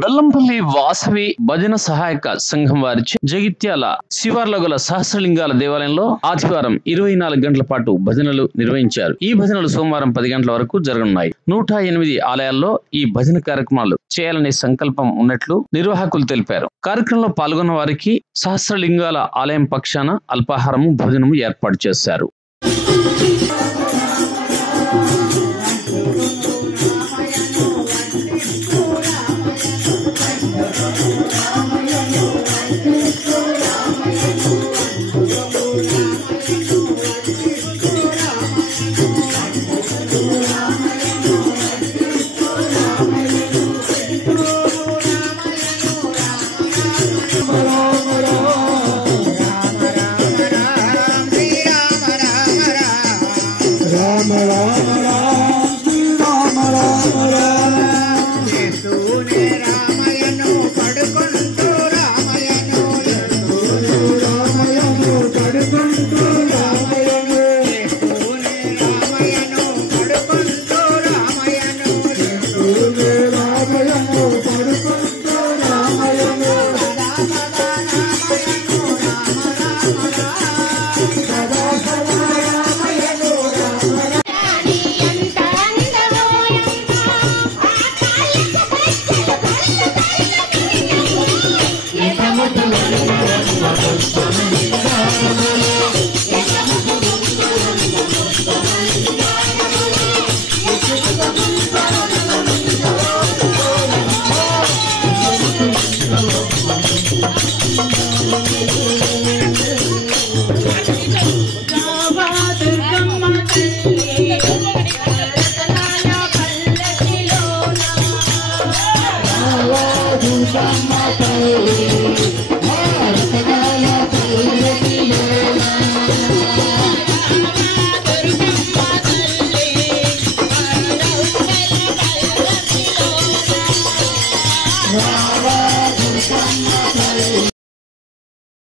బెల్లంపల్లి వాసవి భజన సహాయక సంఘం వారిచే జగిత్యాల శివార్ల గల సహస్రలింగాల దేవాలయంలో ఆదివారం 24 గంటల పాటు భజనలు నిర్వహించారు. ఈ భజనలు సోమవారం 10 గంటల వరకు జరగనున్నాయి. 108 ఆలయాల్లో ఈ భజన కార్యక్రమాలు చేయాలనే సంకల్పం ఉన్నట్లు నిర్వాహకులు తెలిపారు. కార్యక్రమంలో పాల్గొన్న వారికి సహస్రలింగాల ఆలయం పక్షాన అల్పాహారము భోజనము ఏర్పాటు చేశారు.